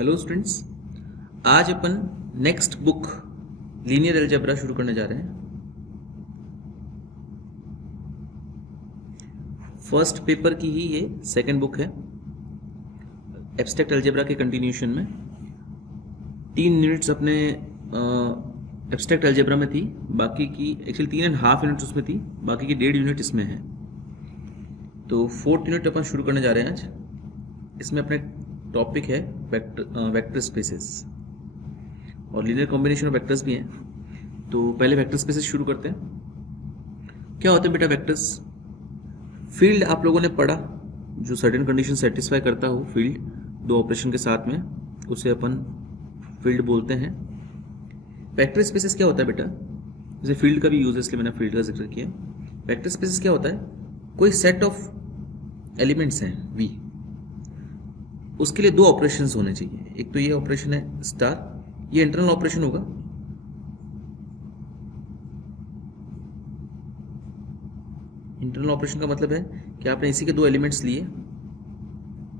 Hello students, आज अपन next book linear algebra शुरू करने जा रहे हैं। फर्स्ट पेपर की ही ये सेकंड बुक है। एब्स्ट्रैक्ट अलजेब्रा के कंटिन्यूशन में 3 यूनिट्स अपने एब्स्ट्रैक्ट अलजेब्रा में थी, बाकी की एक्चुअली 3.5 यूनिट्स उसमें थी, बाकी की 1.5 यूनिट इसमें है। तो 4th यूनिट अपन शुरू करने जा रहे हैं आज। इसमें अपने टॉपिक है वेक्टर स्पेसेस और लीनियर कॉम्बिनेशन ऑफ वेक्टर्स भी हैं। तो पहले वेक्टर स्पेसेस शुरू करते हैं। क्या होते हैं बेटा वेक्टर्स? फील्ड आप लोगों ने पढ़ा, जो सर्टेन कंडीशन सेटिस्फाई करता हो फील्ड 2 ऑपरेशन के साथ में, उसे अपन फील्ड बोलते हैं। वेक्टर स्पेसेस क्या होता है बेटा? जैसे फील्ड का भी यूज है, इसलिए मैंने फील्ड का जिक्र किया। वेक्टर स्पेसेस क्या होता है? कोई सेट ऑफ एलिमेंट्स हैं V, उसके लिए 2 ऑपरेशंस होने चाहिए। एक तो ये ऑपरेशन है स्टार, ये इंटरनल ऑपरेशन होगा। इंटरनल ऑपरेशन का मतलब है कि आपने इसी के 2 एलिमेंट्स लिए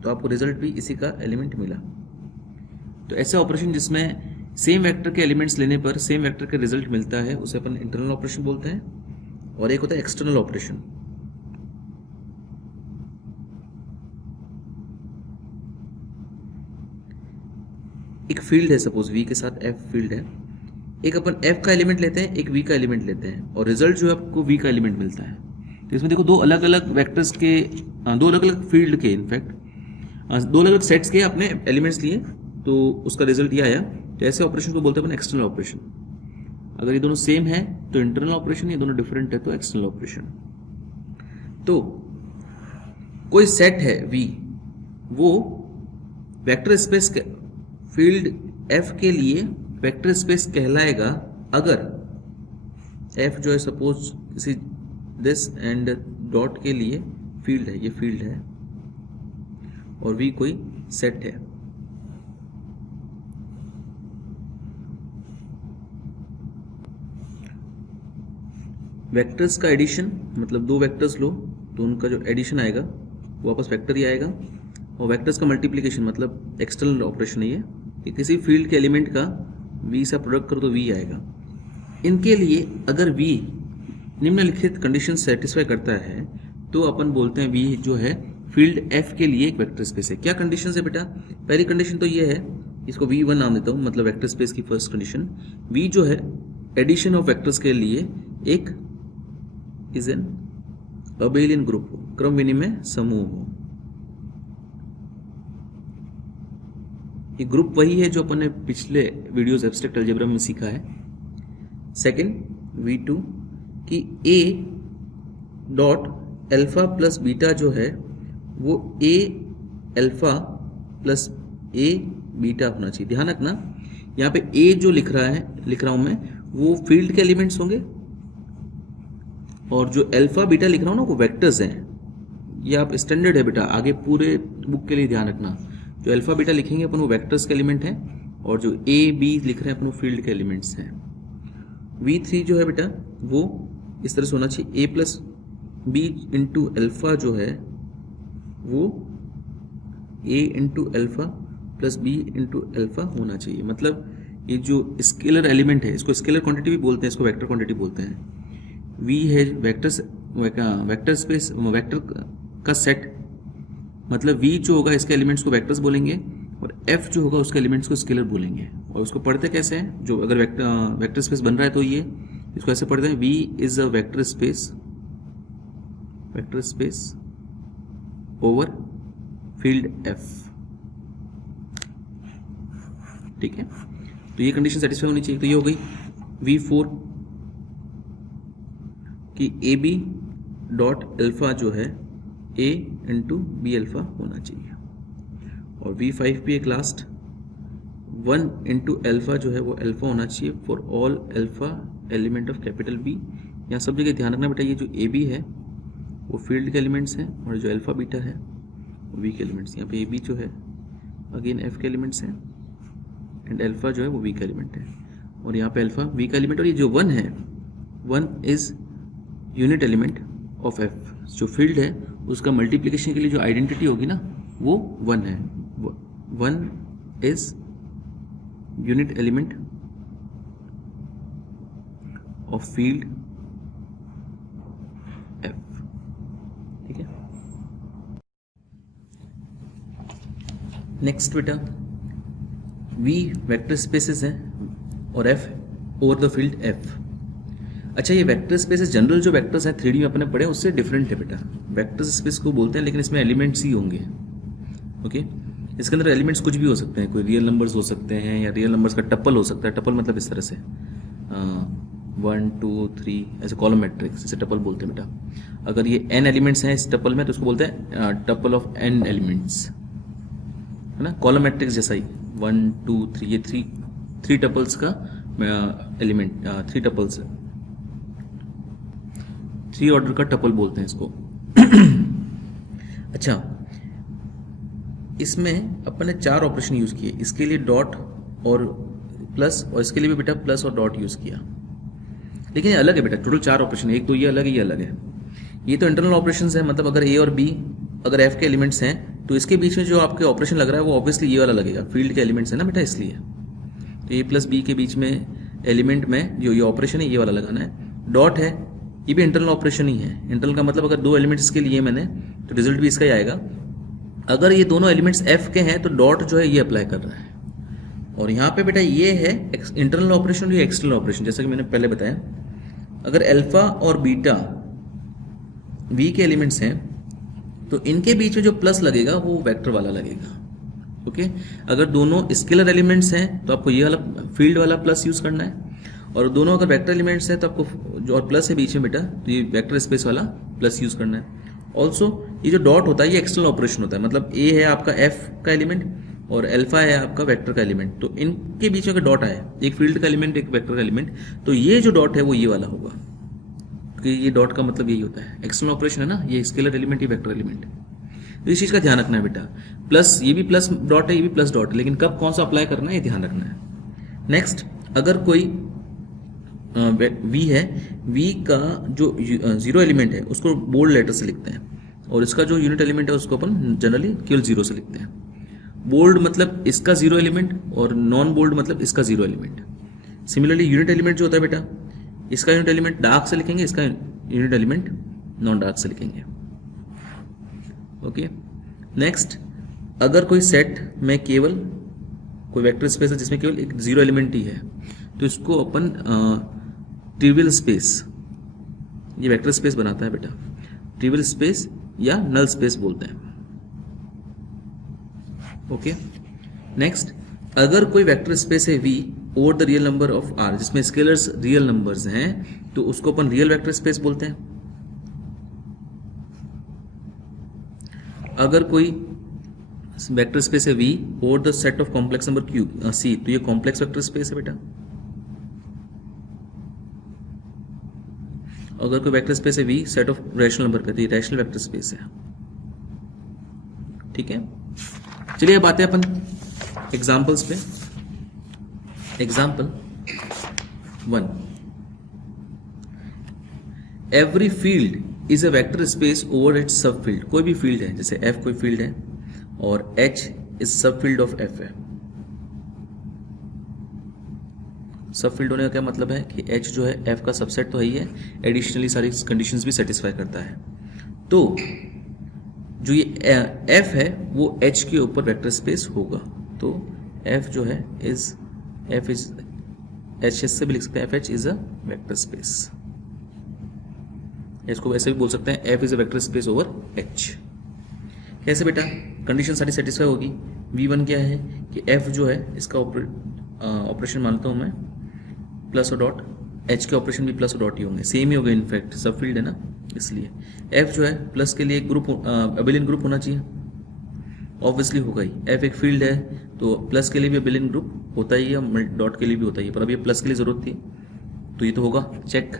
तो आपको रिजल्ट भी इसी का एलिमेंट मिला। तो ऐसे ऑपरेशन जिसमें सेम वेक्टर के एलिमेंट्स लेने पर सेम वेक्टर का रिजल्ट मिलता है, उसे अपन इंटरनल ऑपरेशन बोलते हैं। और एक होता है एक्सटर्नल ऑपरेशन। एक फील्ड है, सपोज V के साथ F फील्ड है। एक अपन F का एलिमेंट लेते हैं, एक V का एलिमेंट लेते हैं, और रिजल्ट जो है आपको V का एलिमेंट मिलता है। तो इसमें देखो 2 अलग अलग वेक्टर्स के 2 अलग अलग फील्ड के, इनफैक्ट 2 अलग अलग सेट्स के अपने एलिमेंट्स लिए, तो उसका रिजल्ट ये आया। तो ऐसे ऑपरेशन को बोलते हैं अपन एक्सटर्नल ऑपरेशन। अगर ये दोनों सेम है तो इंटरनल ऑपरेशन, ये दोनों डिफरेंट है तो एक्सटर्नल ऑपरेशन। तो कोई सेट है V, वो वेक्टर स्पेस फील्ड F के लिए वेक्टर स्पेस कहलाएगा अगर F जो है सपोज किसी दिस एंड डॉट के लिए फील्ड है, ये फील्ड है, और V कोई सेट है। वेक्टर्स का एडिशन, मतलब 2 वेक्टर्स लो तो उनका जो एडिशन आएगा वो वापस वेक्टर ही आएगा। और वेक्टर्स का मल्टीप्लिकेशन मतलब एक्सटर्नल ऑपरेशन है ये, कि किसी फील्ड के एलिमेंट का V से प्रोडक्ट करो तो V आएगा। इनके लिए अगर V निम्नलिखित कंडीशन सेटिस्फाई करता है तो अपन बोलते हैं V जो है फील्ड F के लिए एक वेक्टर स्पेस है। क्या कंडीशन है बेटा? पहली कंडीशन तो ये है, इसको V1 नाम देता हूँ, मतलब वेक्टर स्पेस की फर्स्ट कंडीशन। V जो है एडिशन ऑफ वेक्टर्स के लिए एक इज एन अबेलियन ग्रुप हो, क्रम विनिमय समूह हो। ये ग्रुप वही है जो अपन ने पिछले वीडियोस एब्स्ट्रैक्ट अलजेब्रा में सीखा है। सेकंड V2 कि A dot alpha plus beta जो है वो A अल्फा प्लस A बीटा होना चाहिए। ध्यान रखना, यहाँ पे A जो लिख रहा हूं मैं, वो फील्ड के एलिमेंट्स होंगे, और जो अल्फा बीटा लिख रहा हूं ना वो वेक्टर्स हैं। ये आप स्टैंडर्ड है बेटा, आगे पूरे बुक के लिए ध्यान रखना। जो अल्फा बीटा लिखेंगे अपन वो वेक्टर्स के एलिमेंट हैं, और जो A B लिख रहे हैं अपन वो फील्ड के एलिमेंट्स हैं। V3 जो है बेटा वो इस तरह से होना चाहिए, A plus B into alpha जो है वो A into alpha plus B into alpha होना चाहिए। मतलब ये जो स्केलर एलिमेंट है, इसको स्केलर क्वांटिटी भी बोलते हैं, इसको वेक्टर क्वांटिटी बोलते हैं। V है वेक्टर स्पेस, वेक्टर का सेट, मतलब V जो होगा इसके एलिमेंट्स को वेक्टर्स बोलेंगे, और F जो होगा उसके एलिमेंट्स को स्केलर बोलेंगे। और उसको पढ़ते कैसे हैं? जो अगर वेक्टर स्पेस बन रहा है तो ये इसको ऐसे पढ़ते हैं, V is a vector space over field F। ठीक है, तो ये कंडीशन सेटिस्फाई होनी चाहिए। तो ये हो गई V4 कि AB डॉट अल्फा जो है A इंटू बी अल्फा होना चाहिए। और V5 भी एक लास्ट 1 इंटू अल्फा जो है वो अल्फा होना चाहिए for all alpha element of capital B। यहाँ सब जगह ध्यान रखना बेटा, ये जो AB है वो फील्ड के एलिमेंट्स हैं, और जो अल्फा बीटा है वो V के एलिमेंट्स। यहाँ पे AB जो है अगेन F के एलिमेंट्स हैं, एंड अल्फा जो है वो V का एलिमेंट है, और यहाँ पे अल्फा V का एलिमेंट। और ये जो 1 है, 1 is unit element of F। जो फील्ड है उसका मल्टीप्लिकेशन के लिए जो आइडेंटिटी होगी ना वो 1 है। 1 is unit element of field F। ठीक है, नेक्स्ट बेटा, V वेक्टर स्पेसेस हैं और F over the field F। अच्छा, ये वेक्टर स्पेसेस जनरल जो वेक्टर्स हैं 3D में अपने पढ़े उससे डिफरेंट है बेटा। वेक्टर स्पेस को बोलते हैं लेकिन इसमें एलिमेंट्स ही होंगे। ओके, इसके अंदर एलिमेंट्स कुछ भी हो सकते हैं, कोई रियल नंबर्स हो सकते हैं या रियल नंबर्स का टप्पल हो सकता है। टप्पल मतलब इस तरह से 1 2 3 ऐसे कॉलम मैट्रिक्स, इसे टप्पल बोलते हैं बेटा। अगर ये n एलिमेंट्स हैं इस टप्पल में तो उसको बोलते हैं टप्पल ऑफ n एलिमेंट्स, है ना। कॉलम मैट्रिक्स जैसा ही 1 2 3, ये थ्री टपल्स का एलिमेंट, 3 टपल्स, 3 ऑर्डर का टपल बोलते हैं इसको। अच्छा, इसमें अपन ने 4 ऑपरेशन यूज किए। इसके लिए डॉट और प्लस, और इसके लिए भी बेटा प्लस और डॉट यूज किया। लेकिन ये अलग है बेटा, टोटल 4 ऑपरेशन, एक तो ये अलग है, ये अलग है। ये तो इंटरनल ऑपरेशंस है, मतलब अगर ए और बी अगर एफ के एलिमेंट्स हैं तो इसके बीच में जो आपके ऑपरेशन लग रहा है वो ऑब्वियसली ये वाला लगेगा, फील्ड के एलिमेंट्स है ना बेटा, इसलिए। तो ए प्लस बी के बीच में एलिमेंट में जो ये ऑपरेशन है ये वाला लगाना है। डॉट है, ये भी इंटरनल ऑपरेशन ही है। इंटरनल का मतलब अगर 2 एलिमेंट्स के लिए मैंने तो रिजल्ट भी इसका ही आएगा। अगर ये दोनों एलिमेंट्स एफ के हैं तो डॉट जो है ये अप्लाई कर रहा है। और यहाँ पे बेटा ये है इंटरनल ऑपरेशन, ये एक्सटर्नल ऑपरेशन, जैसा कि मैंने पहले बताया। अगर अल्फा और बीटा वी के एलिमेंट्स हैं तो इनके बीच में जो प्लस लगेगा वो वेक्टर वाला लगेगा। ओके, अगर दोनों स्केलर एलिमेंट्स हैं तो आपको ये वाला फील्ड वाला प्लस यूज करना है, और दोनों अगर वेक्टर एलिमेंट्स हैं तो आपको जो और प्लस है बीच में बेटा तो ये वेक्टर स्पेस वाला प्लस यूज करना है। ऑल्सो ये जो डॉट होता है ये एक्सटर्नल ऑपरेशन होता है, मतलब ए है आपका एफ का एलिमेंट और अल्फा है आपका वेक्टर का एलिमेंट, तो इनके बीच में अगर डॉट आए, एक फील्ड का एलिमेंट एक वेक्टर का एलिमेंट, तो ये जो डॉट है वो ये वाला होगा, क्योंकि ये डॉट का मतलब यही होता है, एक्सटर्नल ऑपरेशन है ना, ये स्केलर एलिमेंट, ये वेक्टर एलिमेंट। तो इस चीज का ध्यान रखना है बेटा। प्लस ये भी प्लस डॉट है, ये भी प्लस डॉट है, लेकिन कब कौन सा अप्लाई करना है ये ध्यान रखना है। नेक्स्ट, अगर कोई वी है, वी का जो 0 एलिमेंट है उसको बोल्ड लेटर से लिखते हैं, और इसका जो यूनिट एलिमेंट है उसको अपन जनरली केवल 0 से लिखते हैं। बोल्ड मतलब इसका 0 एलिमेंट और नॉन बोल्ड मतलब इसका 0 एलिमेंट। सिमिलरली यूनिट एलिमेंट जो होता है बेटा, इसका यूनिट एलिमेंट डार्क से लिखेंगे, इसका यूनिट एलिमेंट नॉन डार्क से लिखेंगे। ओके, नेक्स्ट, अगर कोई सेट में केवल कोई वेक्टर स्पेस है जिसमें केवल एक 0 एलिमेंट ही है तो इसको अपन ट्रिवियल स्पेस, ये वेक्टर स्पेस बनाता है बेटा, ट्रिवियल स्पेस या नल स्पेस बोलते हैं। ओके, नेक्स्ट, अगर कोई वेक्टर स्पेस है V over the real number of R जिसमें स्केलर्स रियल नंबर्स हैं तो उसको अपन रियल वेक्टर स्पेस बोलते हैं। अगर कोई वेक्टर स्पेस है V over the set of complex number Q C तो ये कॉम्प्लेक्स वेक्टर स्पेस है बेटा। अगर कोई वेक्टर स्पेस है V set of rational number का तो ये रैशनल वेक्टर स्पेस है। ठीक है, चलिए अब आते हैं अपन एग्जाम्पल्स पे। Example 1, every field is a vector space over it's सब फील्ड। कोई भी फील्ड है, जैसे F कोई फील्ड है और H इज सब फील्ड ऑफ F है। सब फील्ड होने का क्या मतलब है कि H जो है F का सबसेट तो है ही है, एडिशनली सारी कंडीशंस भी सेटिस्फाई करता है। तो जो ये F है वो H के ऊपर वेक्टर स्पेस होगा। तो F जो है इज F इज H से भी लिख सकते हैं FH is a vector space. इसको वैसे भी बोल सकते हैं F is a vector space over H। कैसे बेटा, कंडीशन सारी सेटिस्फाई होगी। V1 क्या है कि F जो है इसका ऑपरेशन मानता हूं मैं प्लस और डॉट, H के ऑपरेशन भी प्लस और डॉट ही होंगे, सेम ही होगा, इनफैक्ट सब फील्ड है ना इसलिए। F जो है प्लस के लिए एक ग्रुप अबिलियन ग्रुप होना चाहिए, ऑब्वियसली होगा ही। F एक फील्ड है तो प्लस के लिए भी अबिलियन ग्रुप होता ही है, डॉट के लिए भी होता ही है, पर अब ये प्लस के लिए जरूरत थी तो ये तो होगा, चेक।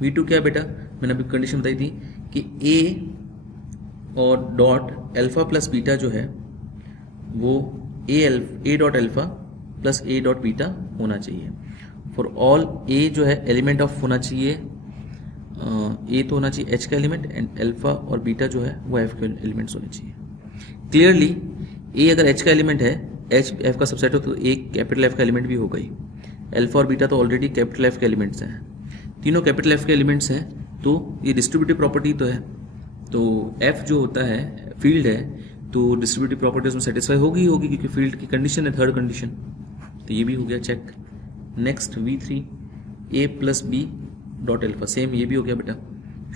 V2 क्या बेटा, मैंने अभी कंडीशन बताई थी कि A और डॉट अल्फा प्लस बीटा जो है वो A dot alpha plus A dot beta होना चाहिए। फॉर ऑल A जो है एलिमेंट ऑफ होना चाहिए, A तो होना चाहिए H का एलिमेंट, एंड अल्फा और बीटा जो है वो F के एलिमेंट्स होने चाहिए। क्लियरली ए अगर एच का एलिमेंट है, एच एफ का सबसेट हो, तो ए कैपिटल एफ का एलिमेंट भी होगा ही। अल्फा और बीटा तो ऑलरेडी कैपिटल एफ के एलिमेंट्स हैं, तीनों कैपिटल एफ के एलिमेंट्स हैं, तो ये डिस्ट्रीब्यूटिव प्रॉपर्टी तो है। तो एफ जो होता है फील्ड है, तो डिस्ट्रीब्यूटिव प्रॉपर्टी उसमें सेटिस्फाई होगी क्योंकि फील्ड की कंडीशन है, थर्ड कंडीशन। तो ये भी हो गया check. Next V3 A plus B dot alpha, same ये भी हो गया बेटा,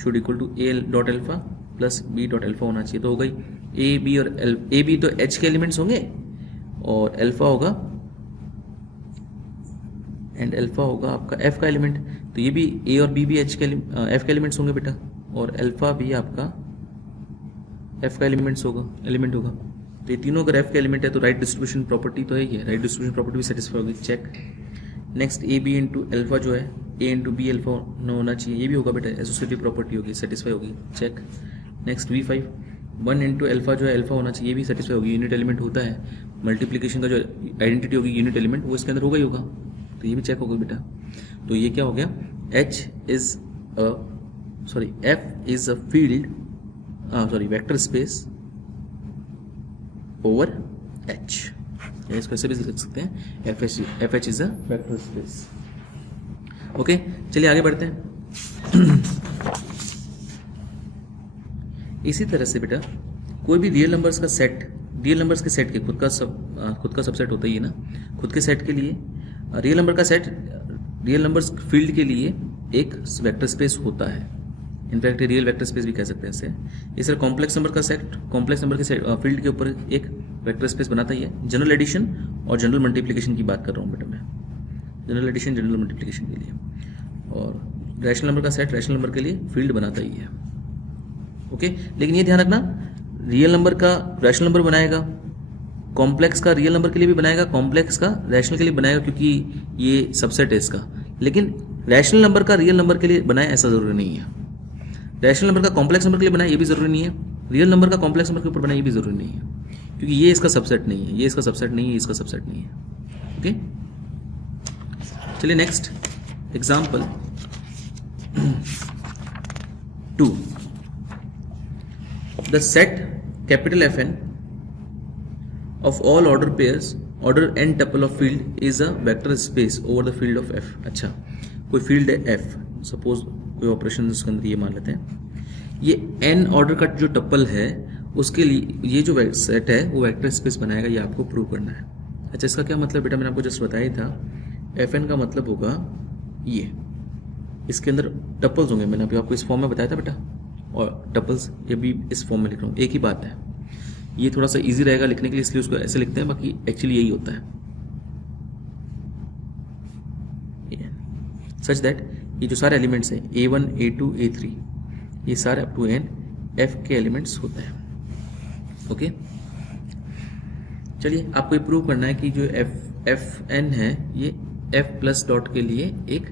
should equal to A dot alpha plus B dot alpha होना चाहिए। तो हो गई ए बी और ए बी तो एच के एलिमेंट्स होंगे और एल्फा होगा एंड एल्फा होगा आपका एफ का एलिमेंट। तो ये भी ए और बी भी एच के एफ के एलिमेंट्स होंगे बेटा, और एल्फा भी आपका एफ का एलिमेंट होगा। तो ये तीनों अगर एफ के एलिमेंट है तो राइट डिस्ट्रीब्यूशन प्रॉपर्टी तो है ही है, राइट डिस्ट्रीब्यूशन प्रॉपर्टी भी सेटिस्फाई होगी, check. Next A B into alpha जो है, ए इंटू बी एल्फा होना चाहिए, ये भी होगा बेटा, एसोसिएटिव प्रॉपर्टी होगी, सेटिस्फाई होगी, check. Next V5 1 into alpha जो है एल्फा होना चाहिए, ये भी सेटिस्फाई होगी, यूनिट एलिमेंट होता है, मल्टीप्लीकेशन का जो आइडेंटिटी होगी यूनिट एलिमेंट वो इसके अंदर होगा ही होगा, तो ये भी चेक होगा बेटा। तो ये क्या हो गया, F is a field vector space over H, या इसको ऐसे भी लिख सकते हैं, FH is a vector space. Okay, चलिए आगे बढ़ते हैं। इसी तरह से बेटा कोई भी रियल नंबर्स का सेट, रियल नंबर्स के सेट के खुद का सबसेट होता ही है ना, खुद के सेट के लिए रियल नंबर का सेट रियल नंबर्स फील्ड के लिए एक वेक्टर स्पेस होता है, इनफैक्ट रियल वेक्टर स्पेस भी कह सकते हैं इसे। इस तरह कॉम्प्लेक्स नंबर का सेट कॉम्प्लेक्स नंबर के फील्ड के ऊपर एक वेक्टर स्पेस बनाता ही है। जनरल एडिशन और जनरल मल्टीप्लिकेशन की बात कर रहा हूँ बेटा मैं, जनरल एडिशन जनरल मल्टीप्लिकेशन के लिए, और रैशनल नंबर का सेट रैशनल नंबर के लिए फील्ड बनाता ही है। ओके, लेकिन ये ध्यान रखना, रियल नंबर का रैशनल नंबर बनाएगा, कॉम्प्लेक्स का रियल नंबर के लिए भी बनाएगा, कॉम्प्लेक्स का रैशनल के लिए बनाएगा, क्योंकि ये सबसेट है इसका। लेकिन रैशनल नंबर का रियल नंबर के लिए बनाए ऐसा जरूरी नहीं है, रैशनल नंबर का कॉम्प्लेक्स नंबर के लिए बनाए ये भी जरूरी नहीं है, रियल नंबर का कॉम्प्लेक्स नंबर के ऊपर बनाए ये भी जरूरी नहीं है, क्योंकि ये इसका सबसेट नहीं है, ये इसका सबसेट नहीं है, इसका सबसेट नहीं है। ओके, चलिए next example 2। The set capital Fn of all order pairs, order n tuple of field is a vector space over the field of F। अच्छा, कोई फील्ड है F, सपोज कोई ऑपरेशन उसके अंदर ये मान लेते हैं, ये n ऑर्डर का जो टपल है उसके लिए ये जो सेट है वो वेक्टर स्पेस बनाएगा, ये आपको प्रूव करना है। अच्छा, इसका क्या मतलब बेटा, मैंने आपको जस्ट बताया था, Fn का मतलब होगा ये, इसके अंदर टपल्स होंगे, मैंने अभी आपको इस फॉर्म में बताया था बेटा, और टपल्स ये भी इस फॉर्म में लिख रहा हूँ, एक ही बात है, ये थोड़ा सा इजी रहेगा लिखने के लिए इसलिए उसको ऐसे लिखते हैं, बाकी एक्चुअली यही होता है। सच दैट ये जो सारे एलिमेंट्स हैं A1 A2 A3 ये सारे अप टू n F के एलिमेंट्स होते हैं। ओके, चलिए आपको ये प्रूव करना है कि जो Fn है ये F प्लस डॉट के लिए एक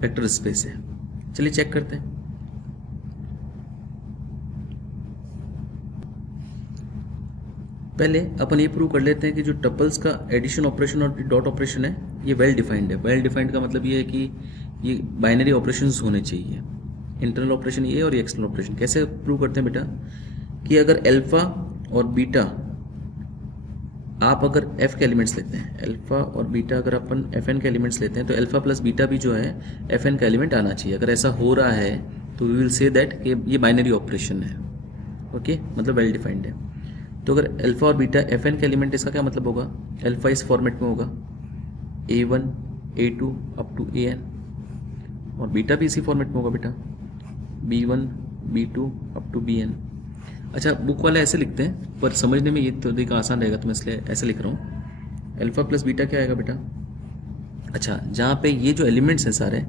वेक्टर स्पेस है। चलिए चेक करते हैं। पहले अपन ये प्रूव कर लेते हैं कि जो टपल्स का एडिशन ऑपरेशन और डॉट ऑपरेशन है ये वेल डिफाइंड है। वेल डिफाइंड का मतलब ये है कि ये बाइनरी ऑपरेशंस होने चाहिए, इंटरनल ऑपरेशन ये और ये एक्सटर्नल ऑपरेशन। कैसे प्रूव करते हैं बेटा, कि अगर अल्फा और बीटा आप अगर एफ के एलिमेंट्स लेते हैं, अल्फा और बीटा अगर अपन एफ एन के एलिमेंट्स लेते हैं, तो अल्फा प्लस बीटा भी जो है एफ एन का एलिमेंट आना चाहिए। अगर ऐसा हो रहा है तो वी विल से दैट कि ये बाइनरी ऑपरेशन है। ओके, मतलब वेल डिफाइंड है। तो अगर अल्फा और बीटा एफ एन के एलिमेंट, इसका क्या मतलब होगा, अल्फा इस फॉर्मेट में होगा A1 A2 up to AN, और बीटा भी इसी फॉर्मेट में होगा बेटा, B1 B2 up to BN। अच्छा, बुक वाले ऐसे लिखते हैं पर समझने में ये तरीका आसान रहेगा तो मैं इसलिए ऐसे लिख रहा हूँ। अल्फा प्लस बीटा क्या आएगा बेटा, अच्छा जहाँ पे ये जो एलिमेंट्स हैं सारे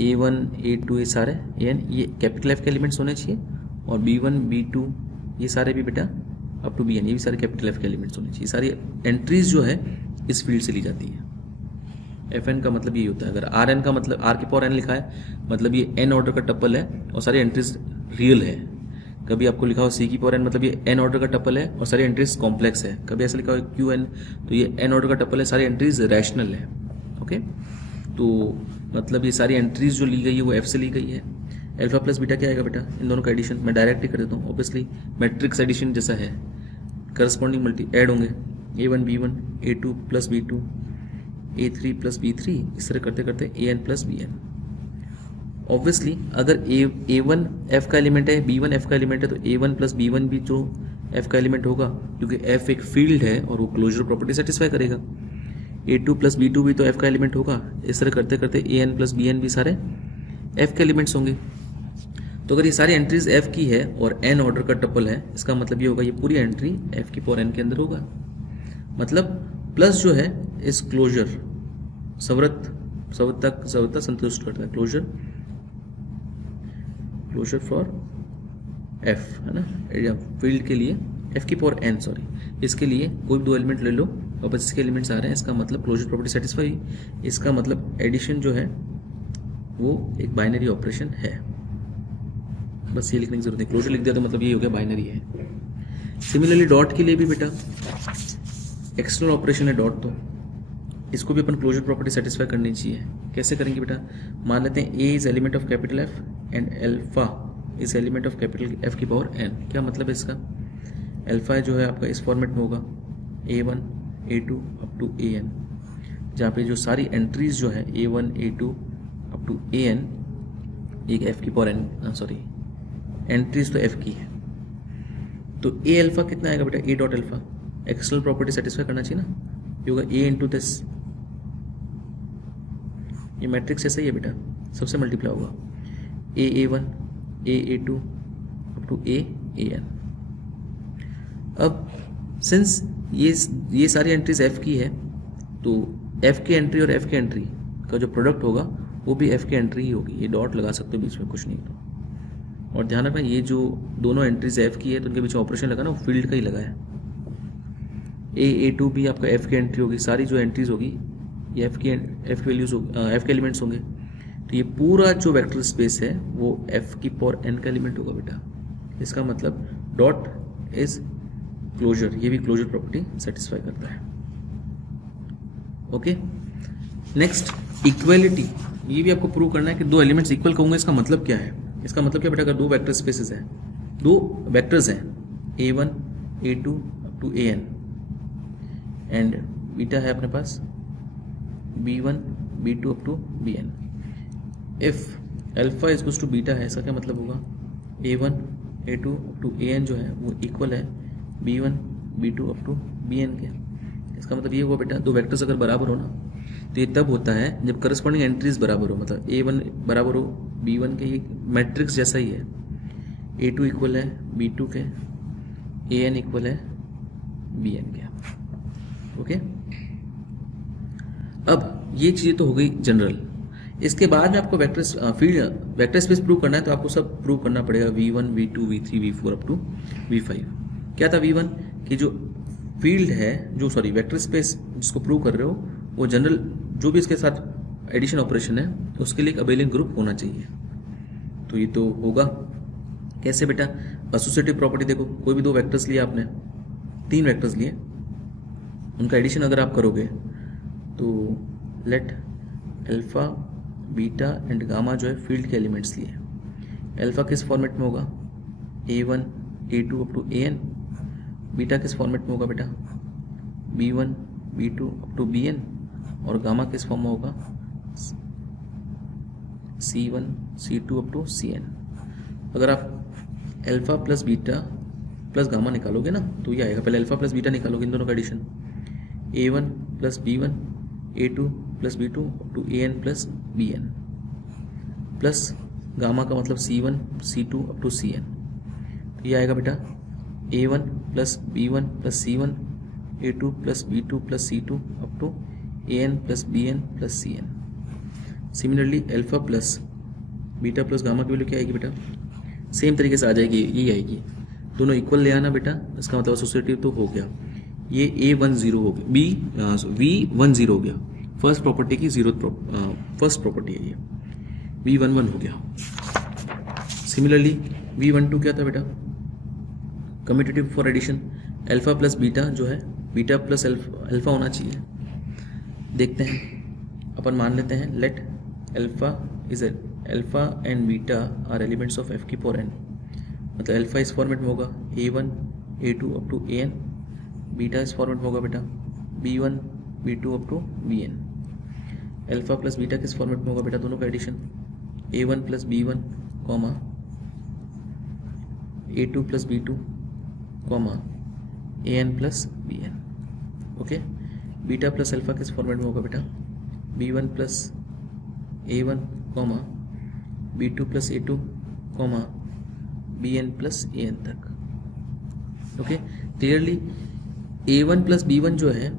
A1 A2 ये सारे AN ये कैपिटल F के एलिमेंट्स होने चाहिए, और B1 B2 ये सारे भी बेटा अप टू BN ये भी सारे कैपिटल F के एलिमेंट्स होने चाहिए। सारी एंट्रीज जो है इस फील्ड से ली जाती है। Fn का मतलब यही होता है। अगर Rn का मतलब R की पावर n लिखा है मतलब ये n ऑर्डर का टपल है और सारी एंट्रीज रियल है। कभी आपको लिखा हो C की पावर n मतलब ये n ऑर्डर का टपल है और सारी एंट्रीज कॉम्प्लेक्स है। कभी ऐसा लिखा हो Qn तो ये n ऑर्डर का टपल है, सारी एंट्रीज रैशनल है। ओके, तो मतलब ये सारी एंट्रीज जो ली गई है वो F से ली गई है। अल्फा प्लस बीटा क्या आएगा बेटा, इन दोनों का एडिशन मैं डायरेक्ट ही कर देता हूँ, ऑब्वियसली मैट्रिक्स एडिशन जैसा है। करस्पॉन्डिंग मल्टी ऐड होंगे, A1 B1 A2 plus B2 A3 plus B3, इस तरह करते करते AN प्लस BN। ऑब्वियसली अगर A1 F का एलिमेंट है, B1 F का एलिमेंट है, तो A1 प्लस B1 भी तो F का एलिमेंट होगा, क्योंकि F एक फील्ड है और वो क्लोजर प्रॉपर्टी सेटिस्फाई करेगा। A2 प्लस B2 भी तो F का एलिमेंट होगा। इस तरह करते करते AN प्लस BN भी सारे F के एलिमेंट्स होंगे। तो अगर ये सारी एंट्रीज F की है और N ऑर्डर का टपल है, इसका मतलब ये होगा ये पूरी एंट्री F की पावर N के अंदर होगा। मतलब प्लस जो है इस क्लोजर सर्वथा संतुष्ट करता है, क्लोजर फॉर F है ना, एरिया फील्ड के लिए F की पावर N, सॉरी, इसके लिए कोई भी दो एलिमेंट ले लो और बस इसके एलिमेंट्स आ रहे हैं, इसका मतलब क्लोजर प्रॉपर्टी सेटिस्फाई। इसका मतलब एडिशन जो है वो एक बाइनरी ऑपरेशन है, बस ये लिखने की जरूरत है। क्लोजर लिख दिया तो मतलब ये हो गया बाइनरी है। सिमिलरली डॉट के लिए भी बेटा एक्सटर्नल ऑपरेशन है डॉट, तो इसको भी अपन क्लोजर प्रॉपर्टी सेटिस्फाई करनी चाहिए। कैसे करेंगे बेटा, मान लेते हैं A is element of capital F and alpha is element of capital F की पावर N। क्या मतलब है इसका, अल्फा जो है आपका इस फॉर्मेट में होगा A1 A2 up to AN, जहाँ पे जो सारी एंट्रीज जो है A1 A2 up to AN एक F की पावर N, सॉरी एंट्रीज तो F की है। तो A अल्फा कितना आएगा बेटा, A dot alpha external property satisfy करना चाहिए ना, ये होगा A इंटू दिस, ये मैट्रिक्स ऐसा ही है बेटा, सबसे मल्टीप्लाई होगा A1 A2 up to AN। अब सिंस ये सारी एंट्रीज F की है, तो F की एंट्री और F की एंट्री का जो प्रोडक्ट होगा वो भी F की एंट्री ही होगी। ये डॉट लगा सकते हो बीच में, कुछ नहीं तो। और ध्यान रखना ये जो दोनों एंट्रीज F की है तो उनके बीच ऑपरेशन लगा ना वो फील्ड का ही लगा है। A2 भी आपका F की एंट्री होगी, सारी जो एंट्रीज होगी ये F की वैल्यूज F के एलिमेंट्स होंगे। तो ये पूरा जो वेक्टर स्पेस है वो F की पावर N का एलिमेंट होगा बेटा। इसका मतलब डॉट इज क्लोजर, ये भी क्लोजर प्रॉपर्टी सेटिस्फाई करता है। ओके, नेक्स्ट इक्वलिटी, ये भी आपको प्रूव करना है कि दो एलिमेंट्स इक्वल कहूंगा, इसका मतलब क्या है। इसका मतलब क्या बेटा, अगर दो वेक्टर स्पेसेस हैं, दो वेक्टर्स हैं A1 A2 up to AN and beta है अपने पास B1 B2 up to BN, if alpha is equals to beta है, इसका क्या मतलब होगा A1 A2 up to AN जो है वो इक्वल है B1 B2 up to BN के। इसका मतलब ये हुआ बेटा दो वेक्टर्स अगर बराबर हो ना तो ये तब होता है जब करस्पॉन्डिंग एंट्रीज बराबर हो, मतलब A1 बराबर हो B1 के, ये मैट्रिक्स जैसा ही है। A2 इक्वल है B2 के, AN इक्वल है BN के। ओके, अब ये चीज़ें तो हो गई जनरल। इसके बाद में आपको वेक्टर स्पेस प्रूव करना है, तो आपको सब प्रूव करना पड़ेगा V1 V2 V3 V4 up to V5। क्या था V1 कि जो फील्ड है, जो सॉरी वेक्टर स्पेस जिसको प्रूव कर रहे हो वो जनरल जो भी इसके साथ एडिशन ऑपरेशन है उसके लिए एक अबेलियन ग्रुप होना चाहिए। तो ये तो होगा कैसे बेटा, एसोसिएटिव प्रॉपर्टी देखो, कोई भी दो वेक्टर्स लिए आपने, तीन वेक्टर्स लिए, उनका एडिशन अगर आप करोगे तो let alpha beta and gamma जो है फील्ड के एलिमेंट्स लिए। अल्फा किस फॉर्मेट में होगा A1 A2 up to AN, beta किस फॉर्मेट में होगा बेटा B1 B2 up to BN, और गामा किस फॉर्म में होगा C1 C2 up to CN। अगर आप alpha plus beta plus gamma निकालोगे ना तो ये आएगा, पहले अल्फा प्लस बीटा निकालोगे, इन दोनों का addition A1 plus B1 A2 plus B2 up to AN plus BN plus gamma का मतलब C1 C2 up to CN। तो ये आएगा बेटा A1 plus B1 plus C1 A2 plus B2 plus C2 up to AN plus BN plus CN। Similarly alpha plus beta plus gamma की value क्या आएगी बेटा, सेम तरीके से आ जाएगी, ये आएगी, दोनों इक्वल ले आना बेटा। इसका मतलब एसोसिएटिव तो हो गया, ये A10 हो गया, V10 हो गया, फर्स्ट प्रॉपर्टी की फर्स्ट प्रॉपर्टी है, ये V11 हो गया। सिमिलरली V12 क्या था बेटा, commutative for addition, alpha plus beta जो है बीटा प्लस अल्फा होना चाहिए। देखते हैं, अपन मान लेते हैं let alpha and beta are elements of F की पावर N, मतलब अल्फा इस फॉर्मेट में होगा A1 A2 up to AN beta इस फॉर्मेट में होगा बेटा B1 B2 up to Bn। Alpha plus beta किस फॉर्मेट में होगा बेटा, दोनों का addition A1 plus B1 comma A2 plus B2 comma AN plus Bn। Okay, beta plus alpha किस फॉर्मेट में होगा बेटा B1 plus A1 comma B2 plus A2 comma Bn plus AN तक। Okay, clearly A1 plus B1 जो है,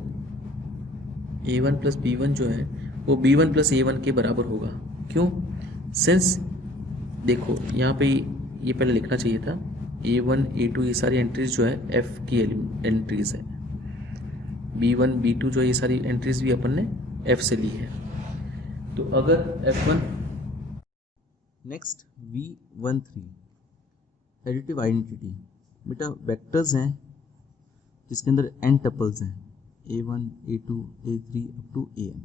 A1 plus B1 जो है वो B1 प्लस A1 के बराबर होगा। क्यों? सिंस देखो यहाँ पे ये पहले लिखना चाहिए था A1 A2 ये सारी एंट्रीज जो है F की एंट्रीज है, B1 B2 जो है ये सारी एंट्रीज भी अपन ने F से ली है। तो अगर F1 next V13 additive identity बेटा वेक्टर्स हैं जिसके अंदर n टपल्स हैं A1 A2 A3 up to AN।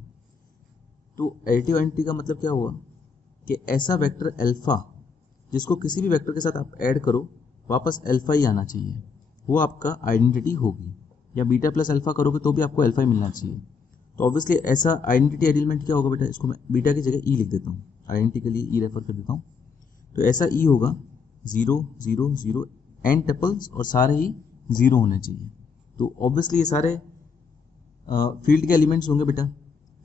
तो एडिटिव आइडेंटिटी का मतलब क्या हुआ कि ऐसा वेक्टर अल्फा जिसको किसी भी वेक्टर के साथ आप ऐड करो वापस अल्फा ही आना चाहिए, वो आपका आइडेंटिटी होगी। या बीटा प्लस अल्फा करोगे तो भी आपको अल्फा ही मिलना चाहिए। तो ऑब्वियसली ऐसा आइडेंटिटी एलिमेंट क्या होगा बेटा, इसको मैं बीटा की जगह ई लिख देता हूँ, आइडेंटिटी के लिए ई रेफर कर देता हूँ। तो ऐसा ई होगा 0 0 0 एन टपल्स और सारे ही 0 होने चाहिए। तो ऑब्वियसली ये सारे फील्ड के एलिमेंट्स होंगे बेटा,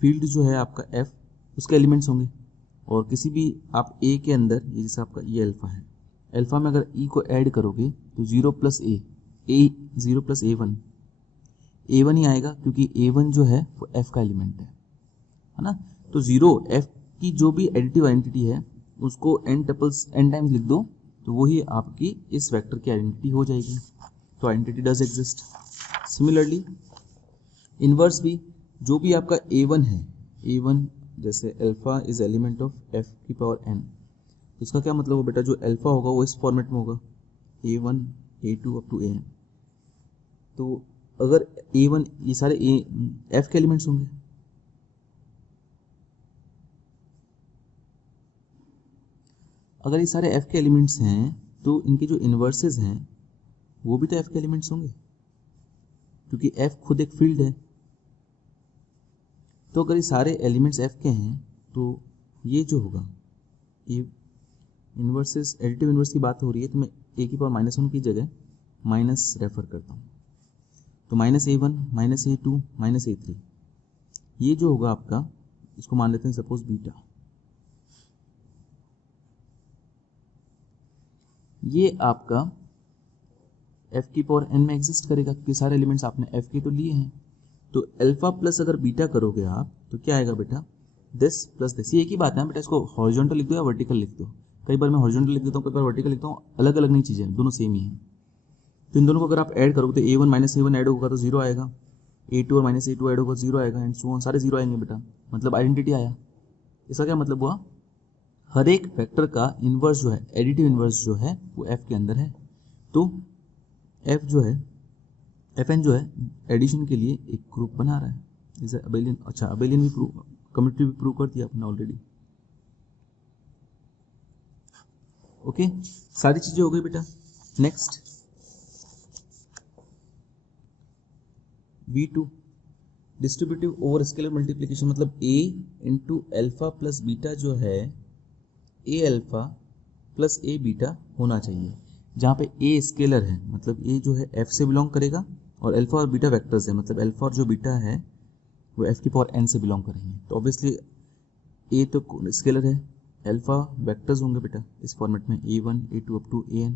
फील्ड जो है आपका एफ उसके एलिमेंट्स होंगे। और किसी भी आप ए के अंदर ये जैसे आपका ये अल्फा है, अल्फा में अगर ई को ऐड करोगे तो 0 प्लस ए 0 प्लस A1 ही आएगा क्योंकि A1 जो है वो एफ का एलिमेंट है ना। तो 0 एफ की जो भी एडिटिव आइडेंटिटी है उसको एन टपल्स एन टाइम्स लिख दो तो वही आपकी इस वेक्टर की आइडेंटिटी हो जाएगी। तो identity does exist. Similarly inverse भी जो भी आपका A1 है, A1 जैसे alpha is element of F की पावर n, तो इसका क्या मतलब हो बेटा, जो अल्फा होगा वो इस फॉर्मेट में होगा A1 A2 up to AN। तो अगर A1 ये सारे एफ के एलिमेंट्स होंगे, अगर ये सारे एफ के एलिमेंट्स हैं तो इनके जो इन्वर्सेस हैं वो भी तो एफ के एलिमेंट्स होंगे क्योंकि एफ खुद एक फील्ड है। तो अगर ये सारे एलिमेंट्स एफ के हैं तो ये जो होगा ये इन्वर्सेस एडिटिव इन्वर्स की बात हो रही है तो मैं ए की पावर -1 की जगह माइनस रेफर करता हूँ। तो -A1 -A2 -A3 ये जो होगा आपका, इसको मान लेते हैं सपोज बीटा, ये आपका f की पावर n में एग्जिस्ट करेगा क्योंकि सारे एलिमेंट्स आपने f के तो लिए हैं। तो अल्फा प्लस अगर बीटा करोगे आप तो क्या आएगा बेटा, दिस प्लस दिस। ये एक ही बात है बेटा, इसको हॉरिजॉन्टल लिख दो या वर्टिकल लिख दो। कई बार मैं हॉरिजॉन्टल लिख देता हूँ, कई बार वर्टिकल लिखता हूँ, अलग अलग नहीं चीज़ें, दोनों सेम ही है। तो इन दोनों को अगर आप ऐड करोगे तो A1 -A1 ऐड होगा तो 0 आएगा, A2 और -A2 ऐड होगा 0 आएगा, एंड सो ऑन, सारे 0 आएंगे बेटा, मतलब आइडेंटिटी आया। इसका क्या मतलब हुआ, हर एक वेक्टर का इन्वर्स जो है, एडिटिव इन्वर्स जो है वो f के अंदर है। तो f जो है, fn जो है एडिशन के लिए एक ग्रुप बना रहा है, जैसे अबेलियन। अच्छा, अबेलियन भी प्रूव, कम्युनिटी भी प्रूव कर दिया अपने ऑलरेडी। ओके, सारी चीजें हो गई बेटा। Next V2 distributive over scalar multiplication, मतलब a into alpha plus beta जो है a अल्फा प्लस a बीटा होना चाहिए, जहाँ पे a स्केलर है, मतलब a जो है f से बिलोंग करेगा और अल्फा और बीटा वेक्टर्स है, मतलब अल्फा और जो बीटा है वो f की पावर n से बिलोंग करेंगे। तो ऑब्वियसली a तो स्केलर है, अल्फा वेक्टर्स होंगे बेटा इस फॉर्मेट में A1 A2 up to AN,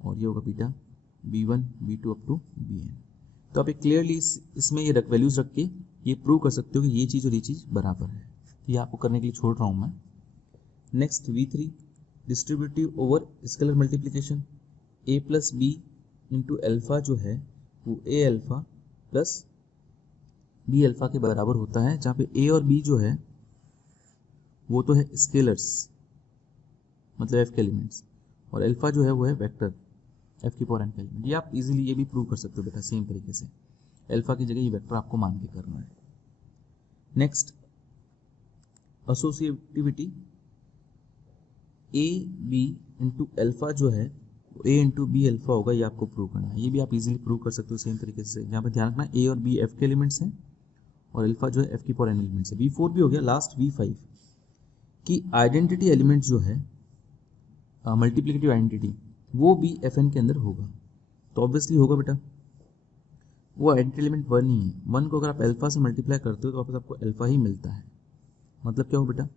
और ये होगा beta B1 B2 up to BN। तो आप क्लियरली इसमें ये वैल्यूज रख के ये प्रूव कर सकते हो कि ये चीज़ और ये चीज़ बराबर है। ये आपको करने के लिए छोड़ रहा हूँ मैं। Next V3 distributive over scalar multiplication, a plus B into alpha जो है वो a अल्फा प्लस b अल्फा के बराबर होता है, जहाँ पे a और b जो है वो तो है स्केलर्स, मतलब f के एलिमेंट्स, और अल्फा जो है वो है वेक्टर f की पावर n का एलिमेंट। ये आप इजीली ये भी प्रूव कर सकते हो बेटा सेम तरीके से, अल्फा की जगह ये वेक्टर आपको मान के करना है। Next associativity, a b into alpha जो है ए इंटू बी अल्फा होगा, ये आपको प्रूव करना है। ये भी आप इजीली प्रूव कर सकते हो सेम तरीके से। यहाँ पे ध्यान रखना ए और बी एफ के एलिमेंट्स हैं और अल्फा जो है एफ की पावर एन एलिमेंट्स है। V4 भी हो गया। लास्ट V5 की आइडेंटिटी एलिमेंट जो है मल्टीप्लिकेटिव आइडेंटिटी वो भी एफ एन के अंदर होगा, तो ऑब्वियसली होगा बेटा। वो आइडेंटिटी एलिमेंट 1 ही है। 1 को अगर आप अल्फा से मल्टीप्लाई करते हो तो वापस आपको अल्फा ही मिलता है। मतलब क्या हो बेटा,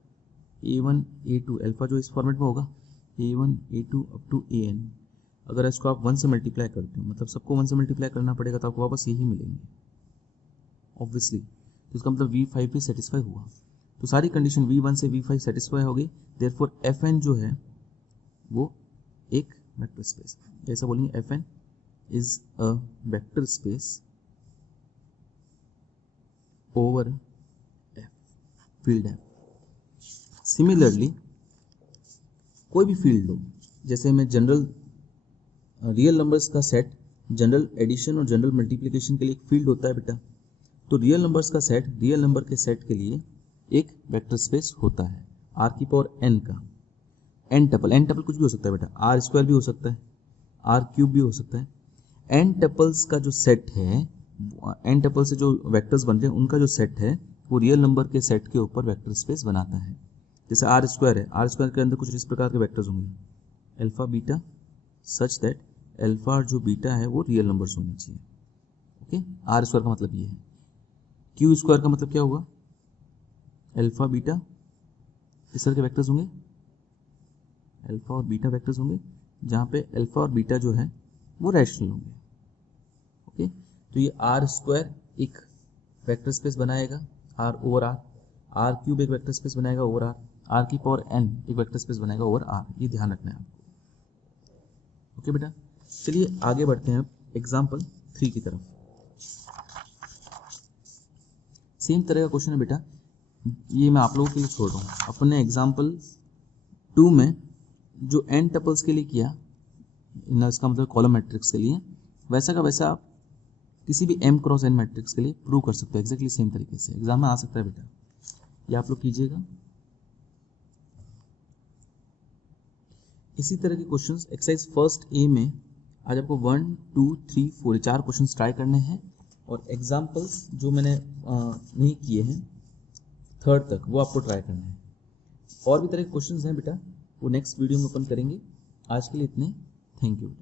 A1 A2 अल्फा जो इस फॉर्मेट में होगा A1 A2 up to AN, अगर इसको आप 1 से मल्टीप्लाई करते हो मतलब सबको 1 से मल्टीप्लाई करना पड़ेगा तो आपको वापस यही मिलेंगे ऑब्वियसली। तो इसका मतलब V5 भी सेटिस्फाई हुआ। तो सारी कंडीशन V1 से V5 सेटिस्फाई हो गई, देयरफॉर Fn जो है वो एक वेक्टर स्पेस है। ऐसा बोलेंगे Fn is a vector space over F, field है। सिमिलरली कोई भी फील्ड हो, जैसे मैं जनरल रियल नंबर्स का सेट जनरल एडिशन और जनरल मल्टीप्लिकेशन के लिए एक फील्ड होता है बेटा, तो रियल नंबर्स का सेट रियल नंबर के सेट के लिए एक वेक्टर स्पेस होता है आर की पावर एन का। एन टपल कुछ भी हो सकता है बेटा, आर स्क्वायर भी हो सकता है, आर क्यूब भी हो सकता है। एन टपल्स का जो सेट है, एन टपल से जो वेक्टर्स बनते हैं उनका जो सेट है वो रियल नंबर के सेट के ऊपर वेक्टर स्पेस बनाता है। जैसे आर स्क्वायर है, आर स्क्वायर के अंदर कुछ इस प्रकार के वेक्टर्स होंगे alpha beta such that alpha और जो बीटा है वो रियल नंबर्स होने चाहिए। ओके, आर स्क्वायर का मतलब ये है। क्यू स्क्वायर का मतलब क्या होगा, अल्फा बीटा इस तरह के वेक्टर्स होंगे, अल्फा और बीटा वेक्टर्स होंगे जहाँ पे अल्फा और बीटा जो है वो रैशनल होंगे। ओके, तो ये आर स्क्वायर एक वेक्टर स्पेस बनाएगा R over R, R cube एक वेक्टर स्पेस बनाएगा ओवर आर, आर की पावर एन एक वेक्टर स्पेस बनाएगा ओवर आर। ये ध्यान रखना है आपको। ओके बेटा, चलिए आगे बढ़ते हैं अब एग्जाम्पल 3 की तरफ। सेम तरह का क्वेश्चन है बेटा, ये मैं आप लोगों के लिए छोड़ रहा हूँ। अपने एग्जाम्पल 2 में जो एन टपल्स के लिए किया, इसका मतलब कॉलम मैट्रिक्स के लिए, वैसा का वैसा आप किसी भी m क्रॉस n मैट्रिक्स के लिए प्रूव कर सकते हो एक्जैक्टली सेम तरीके से। एग्जाम में आ सकता है बेटा, ये आप लोग कीजिएगा। इसी तरह के क्वेश्चंस एक्सरसाइज फर्स्ट ए में आज आपको 1 2 3 4 4 क्वेश्चंस ट्राई करने हैं और एग्जाम्पल्स जो मैंने नहीं किए हैं थर्ड तक वो आपको ट्राई करना है। और भी तरह के क्वेश्चंस हैं बेटा, वो नेक्स्ट वीडियो में ओपन करेंगे। आज के लिए इतने, थैंक यू।